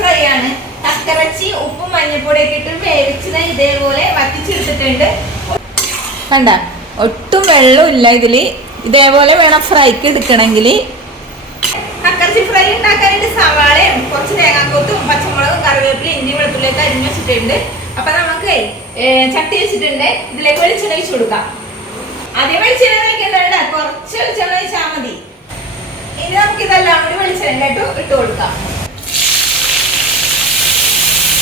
Fry ആണ്. കക്കറച്ചി ഉപ്പും മഞ്ഞപ്പൊടിയൊക്കെ ഇട്ട് വേവിച്ചത് ഇതേപോലെ വറ്റിച്ചെടുത്തിട്ടുണ്ട്. കണ്ട ഒട്ടും വെള്ളമില്ല ഇതില്. ഇതേപോലെ വേണം ഫ്രൈക്ക് എടുക്കണമെങ്കിൽ. കക്കറച്ചി ഫ്രൈ ഉണ്ടാക്കാനായിട്ട് സവാളയും കുറച്ച് തേങ്ങാക്കൊത്തും പച്ചമുളകും കറിവേപ്പിലയും ഇഞ്ചി വെളുത്തുള്ളിയൊക്കെ അരിഞ്ഞ് വെച്ചിട്ടുണ്ട്. അപ്പൊ നമുക്ക് ചട്ടി വെച്ചിട്ടുണ്ട്. ഇതിലേക്ക് വെളിച്ചെണ്ണ ഒഴിച്ചു കൊടുക്കാം. ആദ്യം വെളിച്ചെണ്ണ ഒഴിക്കുന്നുണ്ട്, കുറച്ച് വെളിച്ചെണ്ണ ഒഴിച്ചാൽ മതി. ഇനി നമുക്ക് ഇതെല്ലാം കൂടി വെളിച്ചെണ്ണയിലോട്ട് ഇട്ട് കൊടുക്കാം.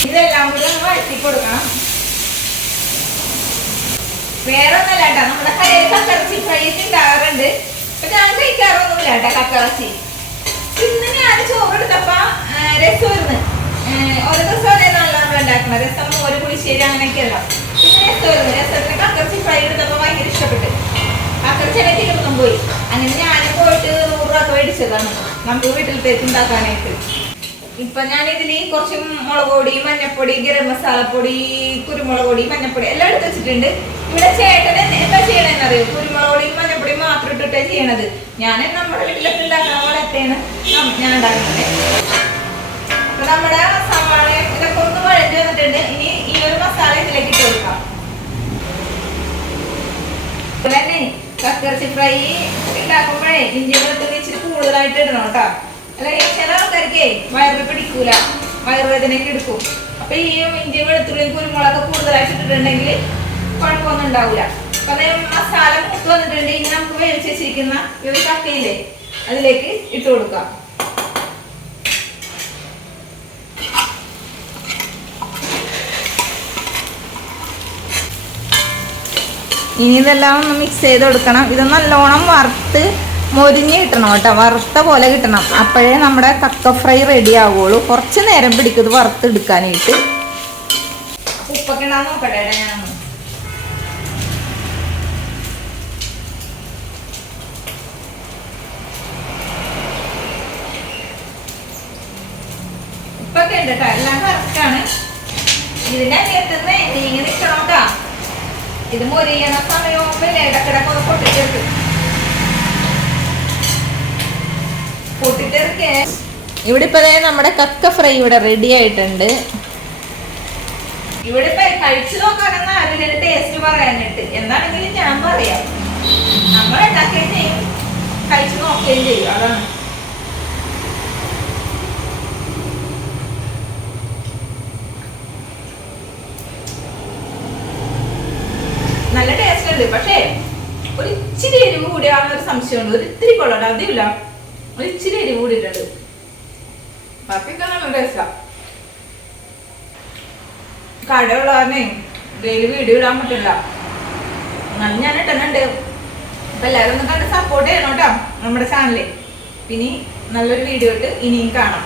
ഇതെല്ലാം കൂടി ഒന്ന് വഴറ്റി കൊടുക്കണം. വേറെ ഒന്നല്ല കേട്ടോ, നമ്മുടെ കടയിൽ കക്കറച്ചി ഫ്രൈ ഒക്കെ ഉണ്ടാകാറുണ്ട്. അപ്പൊ ഞാൻ കഴിക്കാറൊന്നുമില്ല കേട്ടോ കക്കറച്ചി. ഇന്ന് ഞാൻ ചോറ് എടുത്തപ്പോ രസമായിരുന്നു. ഓരോ ദിവസം ഒരേന്നാണല്ലോ നമ്മൾ ഉണ്ടാക്കുന്നത്. രസം, മോര്, പുളിശ്ശേരി അങ്ങനെയൊക്കെയല്ല. പിന്നെ രസമായിരുന്നു. രസത്തിന് കക്കറച്ചി ഫ്രൈ എടുത്തപ്പോ ഭയങ്കര ഇഷ്ടപ്പെട്ടു. കക്കറച്ചി ഇടയ്ക്ക് കിട്ടുന്നു പോയി. അങ്ങനെ ഞാനും പോയിട്ട് 100 രൂപ മേടിച്ചതാണ് നമുക്ക് വീട്ടിലത്തേക്ക് ഉണ്ടാക്കാനായിട്ട്. ഇപ്പൊ ഞാൻ ഇതിന് കുറച്ച് മുളക് പൊടി, മഞ്ഞപ്പൊടി, ഗരം മസാലപ്പൊടി, കുരുമുളക് പൊടി, മഞ്ഞപ്പൊടി എല്ലാം എടുത്ത് വെച്ചിട്ടുണ്ട്. ഇവിടെ ചേട്ടൻ എന്താ ചെയ്യണമെന്ന് അറിയോ? കുരുമുളക് പൊടിയും മഞ്ഞപ്പൊടിയും മാത്രം ഇട്ടിട്ടാ ചെയ്യണത്. ഞാൻ നമ്മുടെ വീട്ടിലൊക്കെ ഉണ്ടാക്കുന്ന പോലത്തെയാണ് ഞാൻ ഉണ്ടാക്കുന്നത്. അപ്പൊ നമ്മുടെ സവാള ഇതൊക്കെ ഒന്ന് വഴറ്റി വന്നിട്ടുണ്ട്. ഇനി ഈ ഒരു മസാല ഇതിലേക്ക് ഇട്ട് കൊടുക്കാം. തന്നെ കക്കറച്ചി ഫ്രൈ ഉണ്ടാക്കുമ്പോഴേ ഇഞ്ചി വെളുത്തുള്ളി ഇച്ചിരി കൂടുതലായിട്ട് ഇടണം കേട്ടോ. അല്ലെങ്കിൽ ചില ആൾക്കാർക്ക് വയറ് പിടിക്കൂല, വയറുവേദനയൊക്കെ എടുക്കും. അപ്പൊ ഈ ഇഞ്ചി വെളുത്തുള്ളിയും കുരുമുളകൊക്കെ കൂടുതലായിട്ട് ഇട്ടിട്ടുണ്ടെങ്കിൽ കുഴപ്പമൊന്നും ഉണ്ടാവില്ല. അപ്പൊ അതേ മസാല മൂത്ത് വന്നിട്ടുണ്ട്. ഇനി നമുക്ക് വേവിച്ച് വെച്ചിരിക്കുന്ന ഈ ഒരു കക്കയില്ലേ അതിലേക്ക് ഇട്ട് കൊടുക്കാം. ഇനി ഇതെല്ലാം ഒന്ന് മിക്സ് ചെയ്ത് കൊടുക്കണം. ഇത് നല്ലോണം വറുത്ത് മൊരിഞ്ഞ് കിട്ടണം കേട്ടോ, വറുത്ത പോലെ കിട്ടണം. അപ്പോഴേ നമ്മുടെ കക്ക ഫ്രൈ റെഡി ആവുള്ളൂ. കുറച്ച് നേരം പിടിക്കും ഇത് വറുത്തെടുക്കാനായിട്ട്. ഉപ്പൊക്കെ ഉണ്ടാകുന്ന നോക്കട്ടെ ഞാൻ. ഉപ്പൊക്കെ ഉണ്ട് കേട്ടോ, എല്ലാം കറക്റ്റാണ്. ഇതിന്റെ അകത്തുനിന്ന് നീങ്ങി നിൽക്കണം കേട്ടോ. ഇത് മൊരിയണ സമയമാകുമ്പോ ഇടക്കിടക്കൊന്ന് പൊട്ടിച്ചെടുക്കും. ഇവിടെ ഇപ്പൊ നമ്മുടെ കക്ക ഫ്രൈ ഇവിടെ റെഡി ആയിട്ടുണ്ട്. ഇവിടെ ഇപ്പൊ കഴിച്ചു നോക്കാനെന്ന് ആരും ടേസ്റ്റ് പറയാനിട്ട്. എന്താണെങ്കിലും ഞാൻ പറയാം, നമ്മൾ ഉണ്ടാക്കുകയും ചെയ്യും, കഴിച്ചു നോക്കുകയും ചെയ്യും. അതാണ് നല്ല ടേസ്റ്റ് ഉണ്ട്. പക്ഷേ ഒരു ഇച്ചിരി എരിവ് കൂടിയാവുന്നൊരു സംശയമുണ്ട്. ഒരു ഇത്തിരി കൊള്ളണ്ട, അതില്ല, ഒരു ഇച്ചിരി എരിവ് കൂടിയിട്ടുണ്ട്. ബാക്കിയൊക്കെ നല്ല ടേസ്റ്റാ. കടയുള്ളവരെ ഡെയിലി വീഡിയോ ഇടാൻ പറ്റില്ല, എന്നാലും ഞാൻ ഇട്ടുന്നുണ്ട്. അപ്പൊ എല്ലാവരും ഒന്ന് കണ്ട് സപ്പോർട്ട് ചെയ്യണം കേട്ടോ നമ്മുടെ ചാനലിൽ. പിന്നെ നല്ലൊരു വീഡിയോ ഇട്ട് ഇനിയും കാണാം.